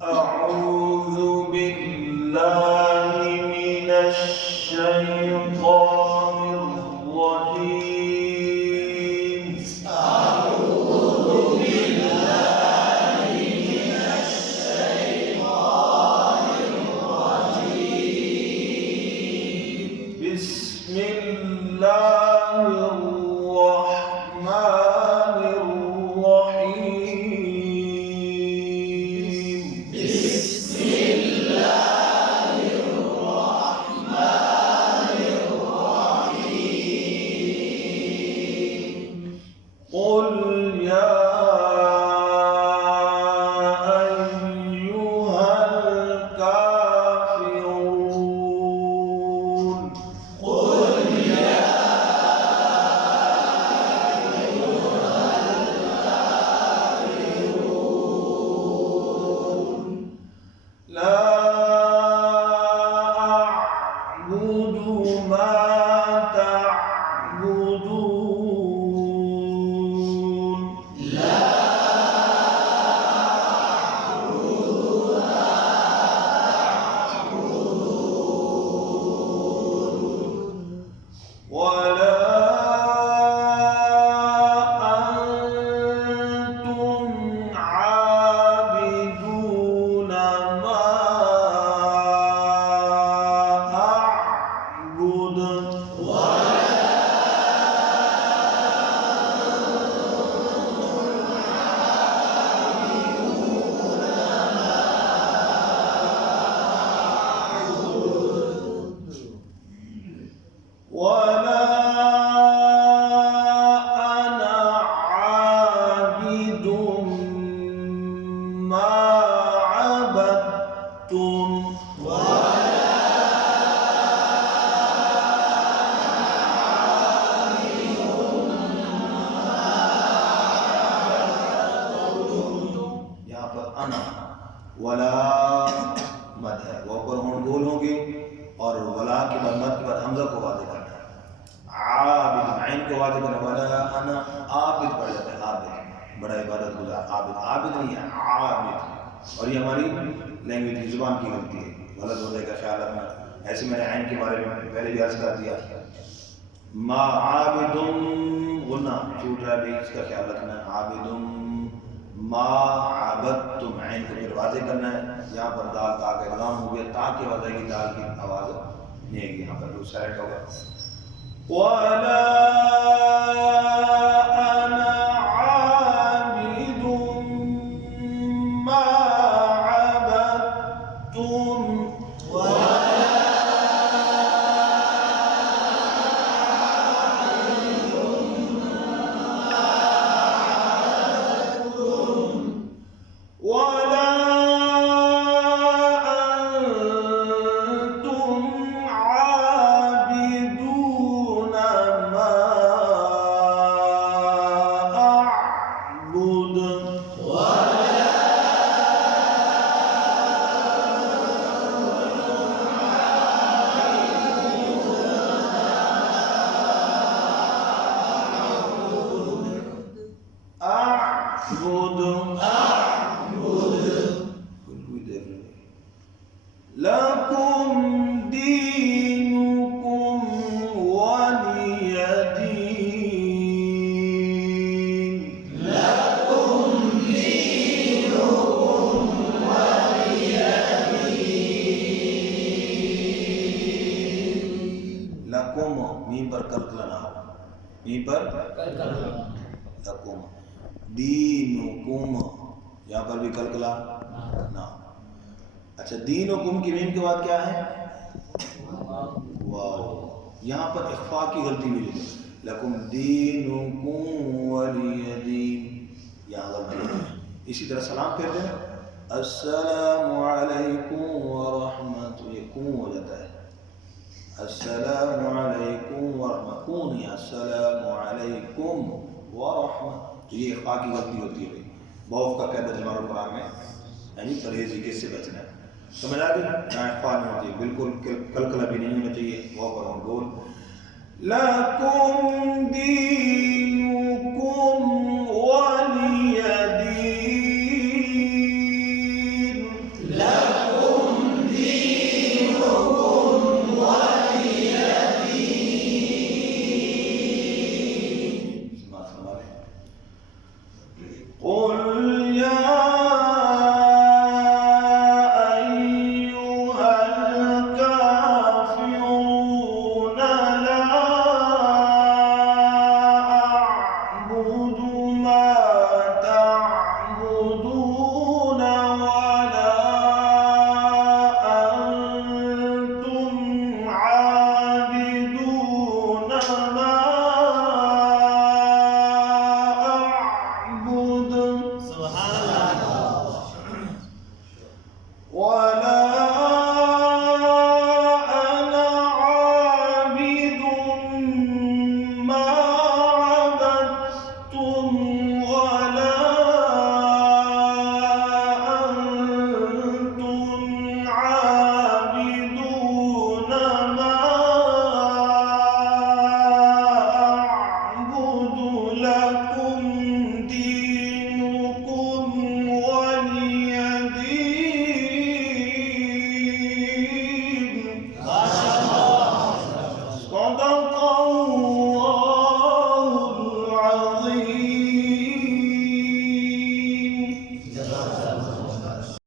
أعوذ بالله من الشيطان الرجيم. أعوذ بالله من الشيطان الرجيم. بسم الله الرحمن الرحيم. بسم الله الرحمن الرحيم. قل يا أيها الكافرون. قل يا لا أعبد ما تعبدون. لا أعبد ما تعبدون ولا أنتم عابدون ما أعبد. ولا أنا عابد ما عبدتم. यहाँ पर अना वला मद है, वो पर होंठ गोल होंगे और वला के बाद मद के बाद हमजा को वाज़े करना है। आबिद आइन को वाज़े करना, वला अना आबिद पड़ जाता है। आबिद बड़ा इबादत गुजार, आबिद आबिद नहीं है, आबिद। और ये हमारी लैंग्वेज की जुबान की गलती है, गलत होने का ख्याल रखना। ऐसे मैंने आइन के बारे में पहले भी अर्ज कर दिया। मा आबिदुम गुन्ना छूट रहा है भी, इसका ख्याल रखना है। आबिदुम मा आबदतुम, आइन को फिर वाज़े करना है। यहाँ पर दाल ता का इल्ज़ाम हो गया, ता के वज़ह की दाल की आवाज़ नहीं आएगी, यहाँ पर साइड होगा। वला अना आबिदुम मा अबदतुम ولا أنتم عابدون ما أعبد. لكم دينكم ولي دين. لكم دينكم ولي دين. لكم मीम पर कलकला ना हो, मीम पर लकुम। दीनुकुम यहाँ पर भी कलकला ना। अच्छा, दीनुकुम की मीम के बाद क्या है? वाव। यहाँ पर इख्फा की गलती हुई है, लकुम दीनुकुम वलिय दीन, यहाँ गलती है। इसी तरह सलाम फिर दें, अस्सलामु अलैकुम व रहमतुल्लाह, ये कुम हो जाता है। अस्सलामु अलैकुम व रहमतुल्लाह, नहीं अस्सलामु अलैकुम व रहमतुल्लाह, तो ये इख्फा की गलती होती है। बौफ का कहता है जमाल कुरान में, यानी परहेज किससे बचना है। समझ आ गई? ना इख्फा नहीं होती, बिल्कुल कलकला भी नहीं होना चाहिए। वो पर हम बोल लकुम दी